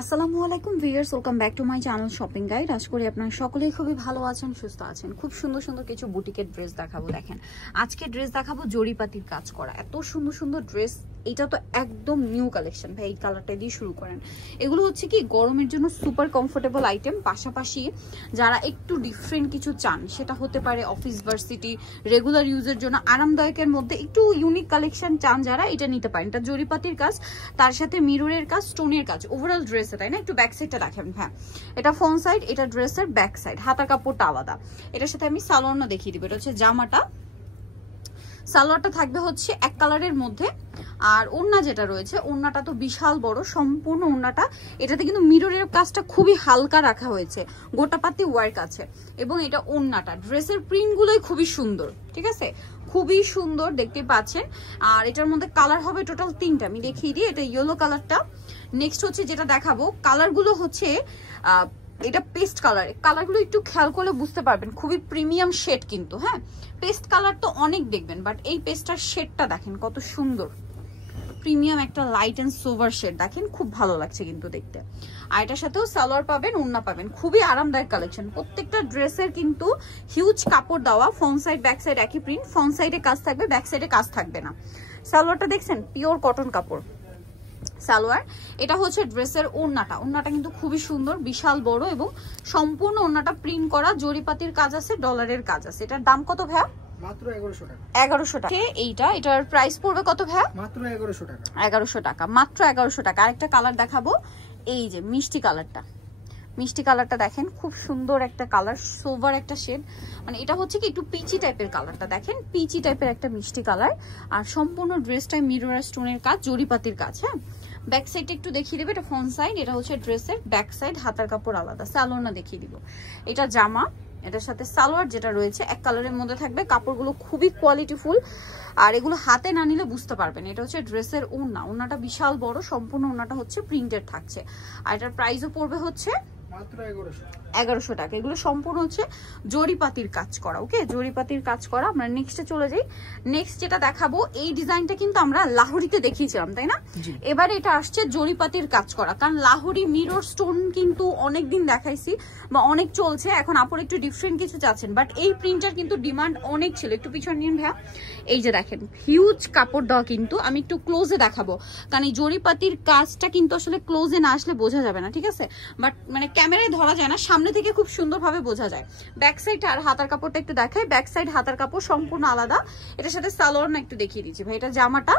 আসসালামু আলাইকুম viewers, welcome back to my channel shopping guide. আশা করি আপনারা সকলেই খুবই ভালো আছেন, সুস্থ আছেন। খুব সুন্দর সুন্দর কিছু বুটিকের ড্রেস দেখাবো। দেখেন আজকে ড্রেস দেখাবো জরিপাতির কাজ করা, এত সুন্দর সুন্দর ড্রেস। এটা তো একদম নিউ কালেকশন ভাই, এই কালারটা দিয়ে শুরু করেন। এগুলো হচ্ছে কি গরমের জন্য সুপার কমফোর্টেবল আইটেম, পাশাপাশি যারা একটু ডিফারেন্ট কিছু চান, সেটা হতে পারে অফিস ভার্সিটি রেগুলার ইউজের জন্য আরামদায়কের মধ্যে একটু ইউনিক কালেকশন চান যারা, এটা নিতে পারেন। এটা জরিপাতির কাজ, তার সাথে মিররের কাজ, স্টোনের কাজ, ওভারঅল ড্রেসে, তাই না? একটু ব্যাক সাইডটা রাখেন। হ্যাঁ, এটা ফ্রন্ট সাইড, এটা ড্রেসের ব্যাক সাইড, হাতার কাপড়টা আলাদা। এটার সাথে আমি সালোয়ারটা দেখিয়ে দিব। এটা হচ্ছে জামাটা, সালোয়ারটা থাকবে হচ্ছে এক কালারের মধ্যে। আর ওড়না যেটা রয়েছে, ওড়নাটা তো বিশাল বড়, সম্পূর্ণ ওড়নাটা। এটাতে কিন্তু মিররের কাজটা খুবই হালকা রাখা হয়েছে, গোটাপাতি ওয়ার্ক আছে। এবং এটা ওড়নাটা, ড্রেসের প্রিন্টগুলোই খুবই সুন্দর, ঠিক আছে? খুবই সুন্দর দেখতে পাচ্ছেন। আর এটার মধ্যে কালার হবে টোটাল 3টা, আমি দেখিয়ে দিই। এটা ইয়েলো কালারটা। নেক্সট হচ্ছে যেটা দেখাবো, কালারগুলো হচ্ছে এটা পেস্ট কালার। কালারগুলো একটু খেয়াল করলে বুঝতে পারবেন, খুবই প্রিমিয়াম শেড কিন্তু। হ্যাঁ, পেস্ট কালার তো অনেক দেখবেন, বাট এই পেস্টটার শেডটা দেখেন কত সুন্দর, প্রিমিয়াম একটা লাইট এন্ড সোভার শেড। দেখেন খুব ভালো লাগছে কিন্তু দেখতে। আর এটার সাথেও সালোয়ার পাবেন, ওড়না পাবেন। খুবই আরামদায়ক কালেকশন। প্রত্যেকটা ড্রেসের কিন্তু হিউজ কাপড় দেওয়া, ফ্রন্ট সাইড ব্যাক সাইড একই প্রিন্ট। ফ্রন্ট সাইডে কাজ থাকবে, ব্যাক সাইডে কাজ থাকবে না। সালোয়ারটা দেখছেন, পিওর কটন কাপড় সালোয়ার। এটা হচ্ছে ড্রেসের ওড়নাটা। ওড়নাটা কিন্তু খুবই সুন্দর, বিশাল বড়, এবং সম্পূর্ণ ওড়নাটা প্রিন্ট করা, জরিপাতির কাজ আছে, ডলারের কাজ আছে। এটার দাম কত ভাইয়া? মাত্র 1100 টাকা। 1100 টাকা। এটার প্রাইস পড়বে কত ভাইয়া? মাত্র 1100 টাকা। 1100 টাকা, মাত্র 1100 টাকা। আরেকটা কালার দেখাবো, এই যে মিষ্টি কালারটা। মিষ্টি কালারটা দেখেন, খুব সুন্দর একটা কালার, সোভার একটা শেড। মানে এটা হচ্ছে কি একটু পিচি টাইপের কালারটা, দেখেন পিচি টাইপের একটা মিষ্টি কালার। আর সম্পূর্ণ ড্রেসটাই মিরর আর স্টোনের কাজ, জরিপাতির কাজ। হ্যাঁ, ব্যাক সাইডটা একটু দেখিয়ে দেবে। এটা ফ্রন্ট সাইড, এটা হচ্ছে ড্রেসের ব্যাক সাইড, হাতার কাপড় আলাদা। সালোয়ারটা দেখিয়ে দিব। এটা জামা, এটার সাথে সালোয়ার যেটা রয়েছে এক কালারের মধ্যে থাকবে। কাপড়গুলো খুবই কোয়ালিটিফুল, আর এগুলো হাতে না নিলে বুঝতে পারবেন। এটা হচ্ছে ড্রেসের ওড়না। ওড়নাটা বিশাল বড়, সম্পূর্ণ ওড়নাটা হচ্ছে প্রিন্টেড থাকছে। আর এটার প্রাইসও পড়বে হচ্ছে মাত্র 1100 টাকা। এগুলো সম্পূর্ণ হচ্ছে জরিপাতির কাজ করা। ওকে, জরিপাতির কাজ করা। আমরা নেক্সটে চলে যাই। নেক্সট যেটা দেখাবো, এই ডিজাইনটা কিন্তু আমরা লাহোরিতে দেখিয়েছিলাম, তাই না? এবারে এটা আসছে জরিপাতির কাজ করা, কারণ লাহোরি মিরর স্টোন কিন্তু অনেকদিন দেখাইছি বা অনেক চলছে। এখন আপুর একটু ডিফারেন্ট কিছু চাচ্ছেন, বাট এই প্রিন্টার কিন্তু ডিমান্ড অনেক ছিল। একটু পিছন নিন ভাইয়া। এই যে দেখেন হিউজ কাপড় দেওয়া, কিন্তু আমি একটু ক্লোজে দেখাবো, কারণ এই জরিপাতির কাজটা কিন্তু আসলে ক্লোজে না আসলে বোঝা যাবে না, ঠিক আছে? বাট মানে ক্যামেরায় ধরা যায় না, সামনে থেকে খুব সুন্দরভাবে বোঝা যায়। ব্যাক সাইড আর হাতার কাপড়টা একটু দেখাই। ব্যাক সাইড হাতার কাপড় সম্পূর্ণ আলাদা। এটার সাথে সালোয়ার না একটু দেখিয়ে দিচ্ছি ভাই। এটা জামাটা,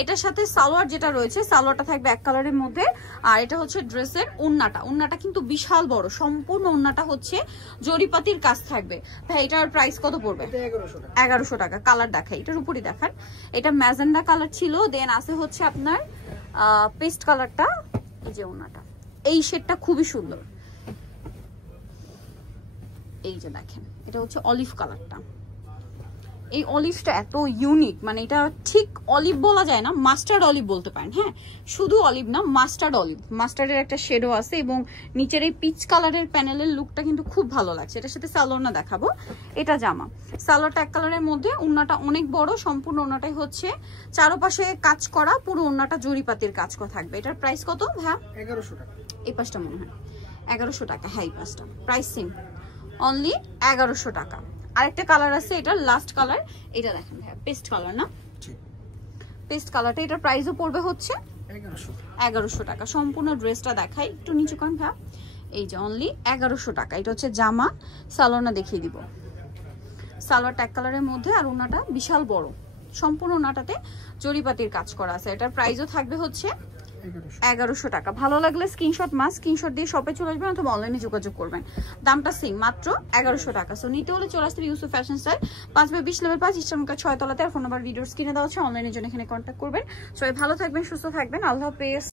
এটার সাথে সালোয়ার যেটা রয়েছে, সালোয়ারটা থাকবে এক কালারের মধ্যে। আর এটা হচ্ছে ড্রেসের ওড়নাটা। ওড়নাটা কিন্তু বিশাল বড়, সম্পূর্ণ ওড়নাটা হচ্ছে জরিপাতির কাজ থাকবে। ভাই এটার প্রাইস কত পড়বে? 1100 টাকা। কালার দেখাই, এটার উপরই দেখান। এটা ম্যাজেন্ডা কালার ছিল, দেন আছে হচ্ছে আপনার পেস্ট কালারটা। এই যে ওড়নাটা, এই শেডটা খুবই সুন্দর। এই যে দেখেন, এটা হচ্ছে অলিভ কালারটা। এই অলিভটা এত ইউনিক, মানে এটা ঠিক অলিভ বলা যায় না, মাস্টার্ড অলিভ বলতে পারেন। হ্যাঁ, শুধু অলিভ না, মাস্টার্ড অলিভ। মাস্টার্ডের একটা শেডও আছে, এবং নিচের এই পিচ কালারের প্যানেলের লুকটা কিন্তু খুব ভালো লাগছে। এটার সাথে সালোয়ারটা দেখাবো। এটা জামা, সালোয়ারটা এক কালারের মধ্যে, ওড়নাটা অনেক বড়, সম্পূর্ণ ওড়নাটাই হচ্ছে চারপাশে কাজ করা, পুরো ওড়নাটা জরিপাতির কাজ করা থাকবে। এটার প্রাইস কত? হ্যাঁ 1100 টাকা। এই পাশটা মনে হয় 1100 টাকা। হ্যাঁ, এই পাশটা প্রাইস সেম, অনলি 1100 টাকা। আরেকটা কালার আছে, এটা লাস্ট কালার। এটা দেখেন ভাই, পেস্ট কালার না? পেস্ট কালারটা। এটার প্রাইসও পড়বে হচ্ছে 1100 টাকা। সম্পূর্ণ ড্রেসটা দেখাই, একটু নিচু করেন ভাই। এই যে অনলি 1100 টাকা। এটা হচ্ছে জামা, সালোয়ারটা দেখিয়ে দিব। সালোয়ারটা এক কালারের মধ্যে, আর ওড়নাটা বিশাল বড়, সম্পূর্ণ ওড়নাটাতে জরিপাতির কাজ করা আছে। এটার প্রাইসও থাকবে হচ্ছে 1100 টাকা। ভালো লাগলে স্ক্রিনশট স্ক্রিনশট দিয়ে শপে চলে আসবেন, অথবা অনলাইনে যোগাযোগ করবেন। দামটা সেম, মাত্র 1100 টাকা। সো নিতে হলে চলে আসতে Yusuf fashion style, 5/20 level 5, eastern 6 তলাতে। আর ফোন নাম্বার ভিডিওর স্ক্রিনে দেওয়া আছে, অনলাইনের জন্য এখানে কন্ট্যাক্ট করবেন। সবাই ভালো থাকবেন, সুস্থ থাকবেন। আল্লাহ হাফেজ।